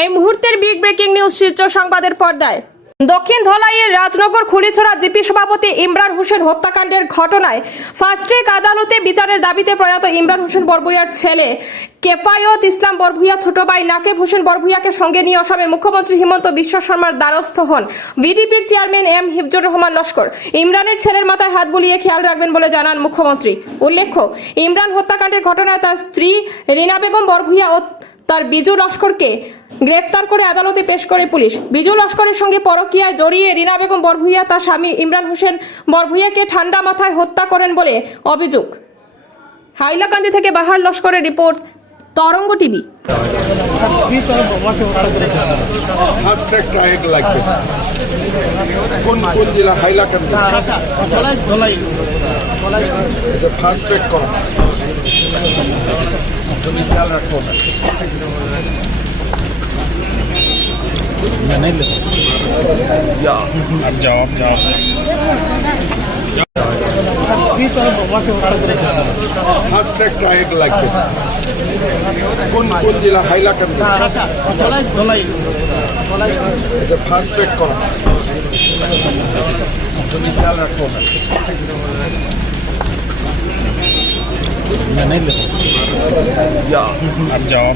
এই মুহূর্তের big breaking news শীর্ষ সংবাদের পর্দায়। দক্ষিণ ধলাইয়ের রাজনগর খুলিছড়া জিপি সভাপতি ইমরান হোসেন হত্যাকাণ্ডের ঘটনায় ফাস্ট ট্র্যাক আদালতে বিচারের দাবিতে প্রয়াত ইমরান হোসেন বরভূয়ার ছেলে কেফায়ত ইসলাম বরভূয়া ছোট ভাই নাকেব হোসেন বরভূয়াকে সঙ্গে নিয়ে অসমের মুখ্যমন্ত্রী হিমন্ত বিশ্ব শর্মার দ্বারস্থ হন ভিডিপির চেয়ারম্যান এম হিফজুর রহমান লস্কর। ইমরানের ছেলের মাথায় হাত বুলিয়ে খেয়াল রাখবেন বলে জানান মুখ্যমন্ত্রী। উল্লেখ্য, ইমরান হত্যাকাণ্ডের ঘটনায় তার স্ত্রী রিনা বেগম বরভূয়া ও তার বিজু লস্করকে গ্রেফতার করে আদালতে পেশ করে পুলিশ। বিজু লস্করের সঙ্গে পরকীয়ায় জড়িয়ে রিনা বেগম বরভূয়া তার স্বামী ইমরান হোসেন বরভূয়াকে ঠান্ডা মাথায় হত্যা করেন বলে অভিযোগ। হাইলাকান্দি থেকে বাহার লস্করের রিপোর্ট, তরঙ্গ টিভি। ফাস্ট ট্র্যাক ট্রায়াল লাগবে কোন জেলা? হাইলাকান্দি। ফাস্ট ট্র্যাক করো। খেয়াল রাখো। ফাস্ট ট্র্যাক ট্রায়াল লাগবে কোন জেলা? হাইলাকান্দি। ফাস্ট ট্র্যাক করো। খেয়াল রাখো। अब जाओ